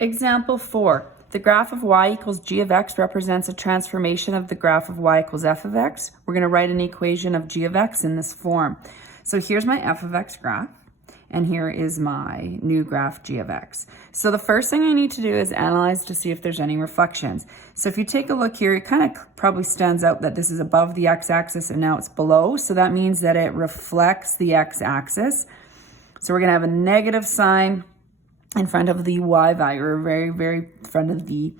Example 4. The graph of y equals g of x represents a transformation of the graph of y equals f of x. We're going to write an equation of g of x in this form. So here's my f of x graph, and here is my new graph g of x. So the first thing I need to do is analyze to see if there's any reflections. So if you take a look here, it kind of probably stands out that this is above the x-axis and now it's below. So that means that it reflects the x-axis. So we're going to have a negative sign in front of the y value, or very front of the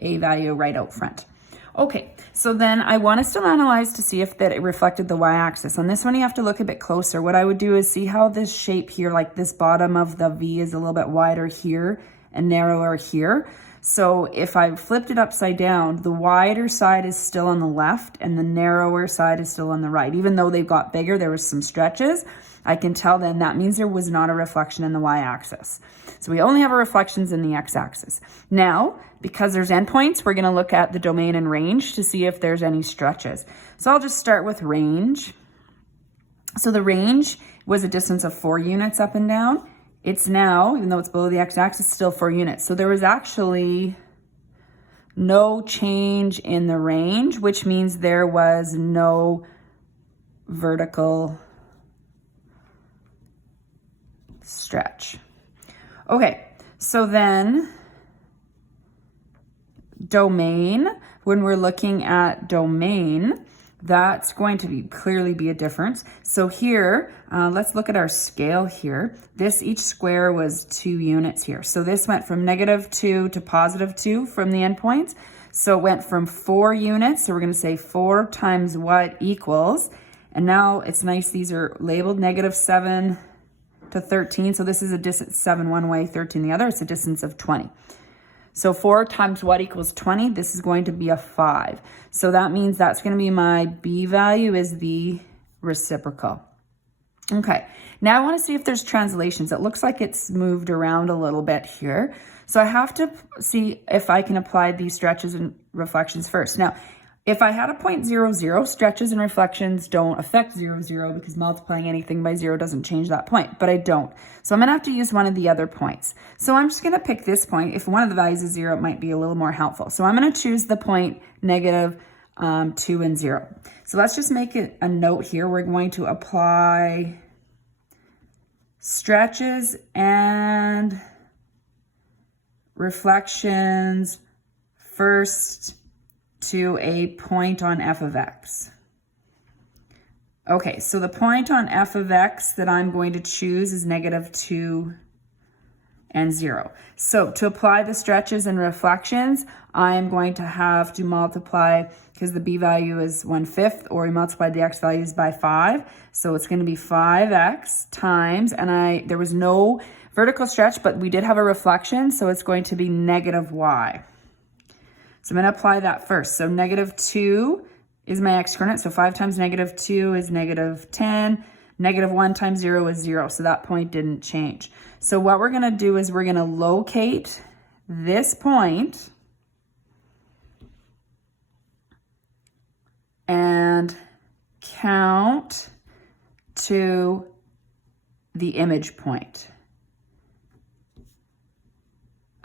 a value right out front. Okay, so then I want to still analyze to see if that it reflected the y-axis. On this one, you have to look a bit closer. What I would do is see how this shape here, like this bottom of the V is a little bit wider here and narrower here. So if I flipped it upside down, the wider side is still on the left and the narrower side is still on the right. Even though they've got bigger, there was some stretches. I can tell then that means there was not a reflection in the y-axis. So we only have our reflections in the x-axis. Now, because there's endpoints, we're going to look at the domain and range to see if there's any stretches. So I'll just start with range. So the range was a distance of 4 units up and down. It's now, even though it's below the x-axis, still 4 units. So there was actually no change in the range, which means there was no vertical stretch. Okay, so then domain, when we're looking at domain, that's going to clearly be a difference. So here, let's look at our scale here. Each square was 2 units here. So this went from -2 to +2 from the endpoints. So it went from 4 units. So we're going to say 4 times what equals. And now it's nice, these are labeled -7 to 13. So this is a distance 7 one way, 13 the other. It's a distance of 20. So 4 times what equals 20? This is going to be a 5. So that means that's going to be my B value is the reciprocal. Okay, now I want to see if there's translations. It looks like it's moved around a little bit here. So I have to see if I can apply these stretches and reflections first. Now, if I had a point 0, 0, stretches and reflections don't affect 0, 0 because multiplying anything by 0 doesn't change that point, but I don't. So I'm going to have to use one of the other points. So I'm just going to pick this point. If one of the values is 0, it might be a little more helpful. So I'm going to choose the point -2 and 0. So let's just make it a note here. We're going to apply stretches and reflections first to a point on f of x. Okay, so the point on f of x that I'm going to choose is -2 and 0. So to apply the stretches and reflections, I am going to have to multiply, because the b value is 1/5, or we multiply the x values by 5. So it's going to be 5x times, and there was no vertical stretch, but we did have a reflection, so it's going to be -y. So I'm going to apply that first. So -2 is my x coordinate. So 5 times -2 is -10. -1 times 0 is 0. So that point didn't change. So what we're going to do is we're going to locate this point and count to the image point.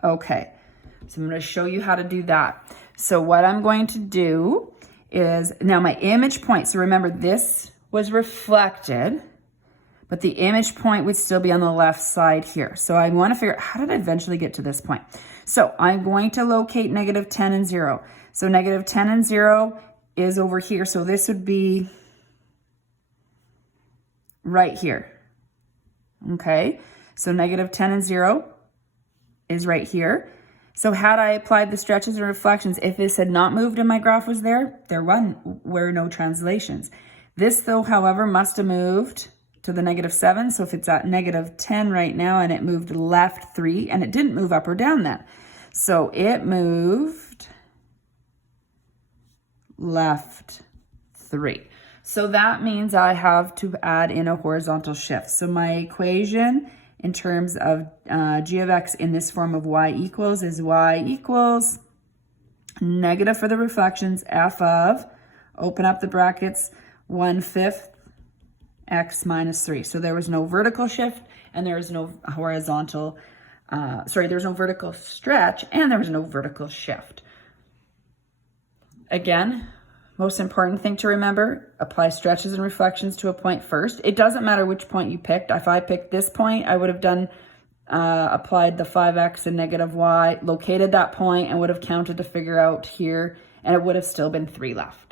Okay. So I'm going to show you how to do that. So what I'm going to do is, now my image point, so remember this was reflected, but the image point would still be on the left side here. So I want to figure out, how did I eventually get to this point? So I'm going to locate -10 and 0. So -10 and 0 is over here. So this would be right here. Okay, so -10 and 0 is right here. So had I applied the stretches and reflections, if this had not moved and my graph was there were no translations. This though, however, must have moved to the -7. So if it's at -10 right now and it moved left 3, and it didn't move up or down then. So it moved left 3. So that means I have to add in a horizontal shift. So my equation in terms of g of x in this form of y equals is y equals negative for the reflections, f of, open up the brackets, 1/5 x minus 3. So there was no vertical shift and there was no horizontal there was no vertical stretch and there was no vertical shift. Again, most important thing to remember, apply stretches and reflections to a point first. It doesn't matter which point you picked. If I picked this point, I would have done applied the 5x and negative y, located that point, and would have counted to figure out here, and it would have still been 3 left.